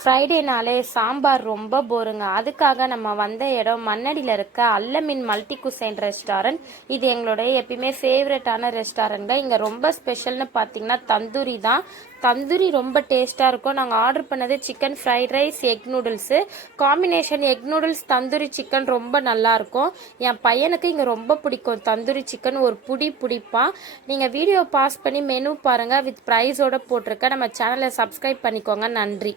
ஃப்ரைடேனாலே சாம்பார் ரொம்ப போருங்க. அதுக்காக நம்ம வந்த இடம் மண்ணடியில் இருக்க அல்லமின் மல்டி குசைன் ரெஸ்டாரண்ட். இது எங்களுடைய எப்பயுமே ஃபேவரட்டான ரெஸ்டாரண்ட். இங்கே ரொம்ப ஸ்பெஷல்னு பார்த்தீங்கன்னா தந்தூரி தான். தந்தூரி ரொம்ப டேஸ்ட்டாக இருக்கும். நாங்கள் ஆர்டர் பண்ணது chicken fried rice, egg noodles combination. Egg noodles tandoori chicken ரொம்ப நல்லாயிருக்கும். என் பையனுக்கு இங்கே ரொம்ப பிடிக்கும். தந்தூரி சிக்கன் ஒரு பிடிப்பான். நீங்கள் வீடியோ பாஸ் பண்ணி மெனு பாருங்கள். வித் ப்ரைஸோடு போட்டிருக்கேன். நம்ம சேனலை சப்ஸ்கிரைப் பண்ணிக்கோங்க. நன்றி.